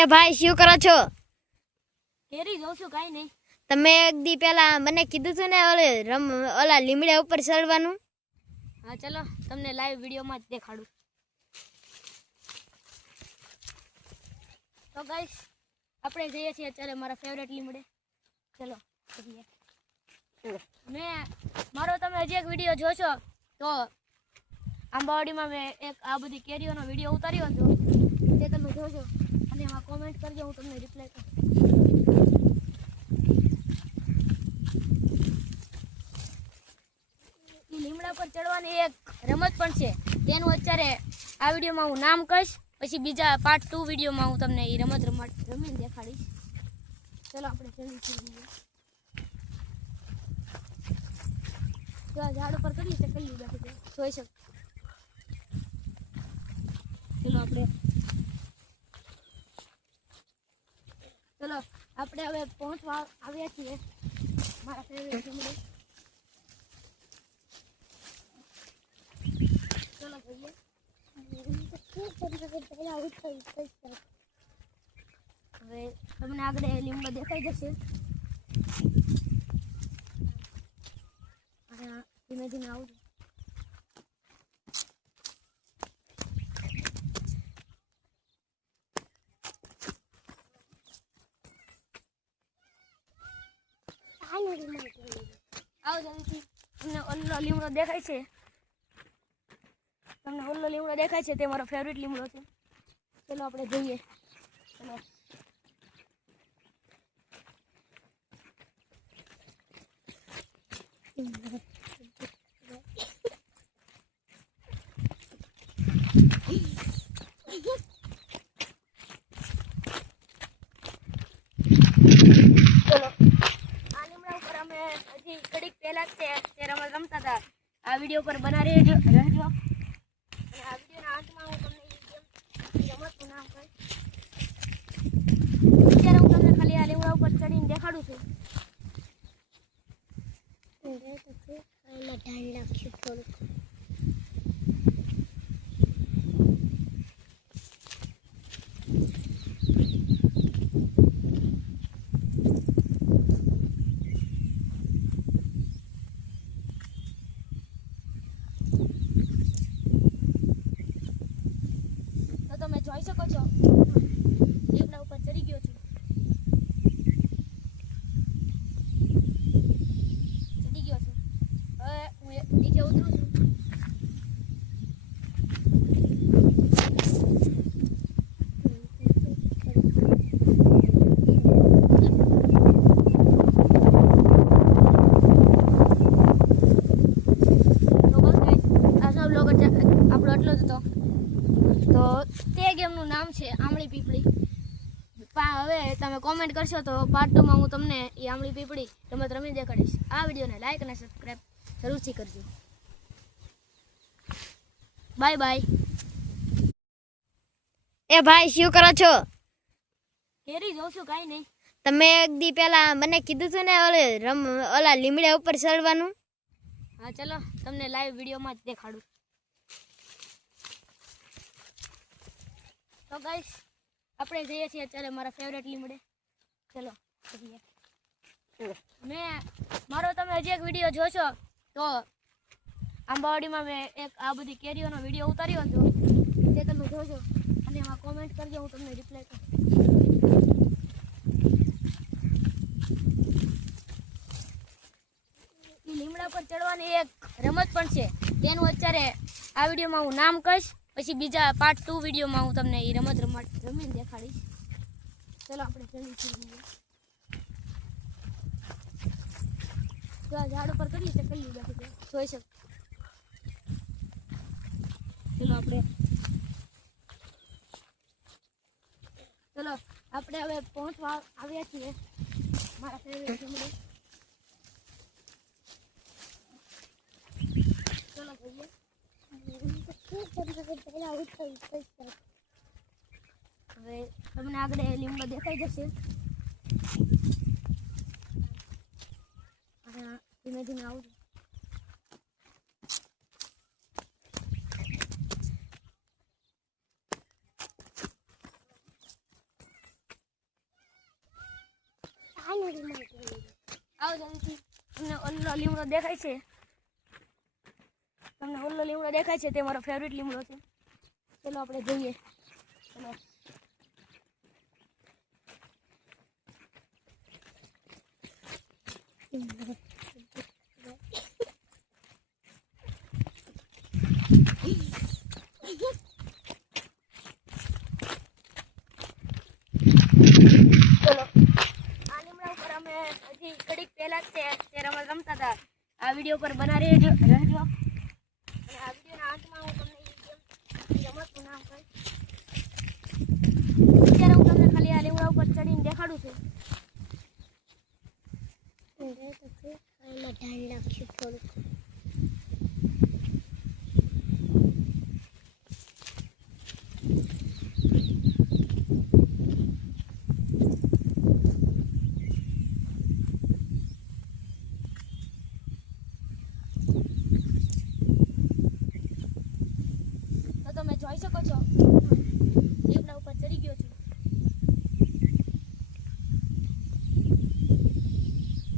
એ ભાઈ શું કરો છો? કેરી જોઉં છું, કાંઈ નહીં. તમે એક દી પહેલા મને કીધું હતું ને ઓલા લીમડા ઉપર ચડવાનું. હા ચલો તમને લાઈવ વિડીયોમાં જ દેખાડું. તો ગાઈસ આપણે જઈએ છીએ અત્યારે મારા ફેવરેટ લીમડે. ચલો જઈએ. મારો તમે હજી એક વિડીયો જોશો તો આંબાવાડીમાં મેં એક આ બધી કેરીઓનો વિડીયો ઉતાર્યો હતો, તે તમે જોજો અને એમાં કોમેન્ટ કરજો, હું તમને રિપ્લાય કરું. લીમડા પર ચડવાની એક રમત પણ છે, તેનું અત્યારે આ વિડીયોમાં હું નામ કહીશ, પછી બીજા પાર્ટ 2 વિડીયોમાં હું તમને એ રમત રમીને દેખાડીશ. ચલો આપણે ચડી છીએ. ઝાડ ઉપર કરી ચકલી બેઠી જોઈ શકો. ચલો આપણે હવે પહોંચવા આવ્યા છીએ મારા ફેવરેટ લીમડે. ચલો જોઈએ. હવે તમને આગળ લીમડો દેખાઈ જશે. ધીમે ધીમે આવું. આવો જલ્દીથી. તમને ઓલો લીમડો દેખાય છે? તમને ઓલો લીમડો દેખાય છે? તે મારો ફેવરેટ લીમડો છે. ચલો આપણે જઈએ. ચલો પહેલા તે રમત રમતા હતા. આ વિડીયો પર બના રહેજો અને આ વિડીયોના અંતમાં હું તમને રમતનું નામ કહીશ. અત્યારે હું તમને ખાલી આ લીમડા ઉપર ચડીને દેખાડું છું. તમે જોઈ શકો છો લીમડા ઉપર ચડી ગયો છું. હવે હું નીચે ઉતરું છું. આપણો એટલો જ હતો. તો તે ગેમનું નામ છે આમળી પીપળી. હવે તમે કોમેન્ટ કરશો તો પાર્ટ 2 માં હું તમને એ આમળી પીપળી રમત રમી દેખાડીશ. આ વિડીયોને લાઈક અને સબસ્ક્રાઈબ જરૂરથી કરજો. Bye bye. એ ભાઈ શું કરો છો? કેરી જોઉં છું, કાંઈ નહીં. તમે એક દી પહેલા મને કીધું હતું ને ઓલા લીમડા ઉપર ચડવાનું. હા ચલો તમને લાઈવ વિડીયોમાં જ દેખાડું. તો ગાઈસ આપણે જઈએ છીએ અત્યારે મારા ફેવરેટ લીમડે. ચલો જઈએ. મારો તમે હજી એક વિડીયો જોશો તો આંબાવાડીમાં મેં એક આ બધી કેરીઓનો વિડીયો ઉતાર્યો હતો, તે તમે જોજો અને એમાં કોમેન્ટ કરજો, હું તમને રિપ્લાય કરું. એ લીમડા પર ચડવાની એક રમત પણ છે, તેનું અત્યારે આ વિડીયોમાં હું નામ કહીશ, પછી બીજા પાર્ટ 2 વિડીયોમાં હું તમને એ રમત રમીને દેખાડીશ. ચલો આપણે ચડી છીએ. ઝાડ ઉપર કરી ચકલી બેઠી જોઈ શકો. ચલો આપણે હવે પહોંચવા આવ્યા છીએ મારા ફેવરેટ લીમડે. ચલો જઈએ. હવે તમને આગળ લીમડો દેખાઈ જશે. ધીમે ધીમે આવું. આવો જલ્દીથી. તમને ઓલ્લો લીમડો દેખાય છે? તમને ઓલ્લો લીમડો દેખાય છે? તે મારો ફેવરિટ લીમડો છે. ચલો આપણે જોઈએ. ચલો. ચલો. આ લીમડા ઉપર અમે હજી ઘડીક પહેલા જ તે રમત રમતા હતા. આ વિડીયો પર બના રહેજો. અને આ વિડીયોના અંતમાં હું તમને એ રમતનું નામ કહીશ. અત્યારે હું તમને ખાલી આ લીમડા ઉપર ચડીને દેખાડું છું. તો તમે જોઈ શકો છો લીમડા ઉપર ચડી ગયો છું.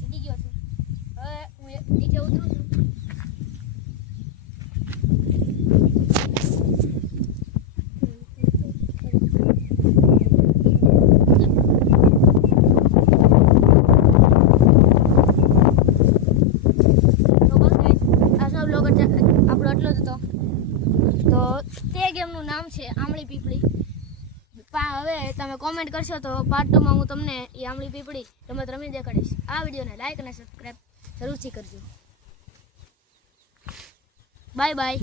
ચડી ગયો છું. હવે હું નીચે ઉતરું છું. તો બસ guys, આજનો બ્લોગ આપણો એટલો જ હતો. તો તે ગેમનું નામ છે આમળી પીપળી. હવે તમે કોમેન્ટ કરશો તો પાર્ટ 2 માં હું તમને એ આમળી પીપળી રમત રમી દેખાડીશ. આ વિડીયોને લાઈક અને સબસ્ક્રાઈબ જરૂરથી કરજો. Bye bye.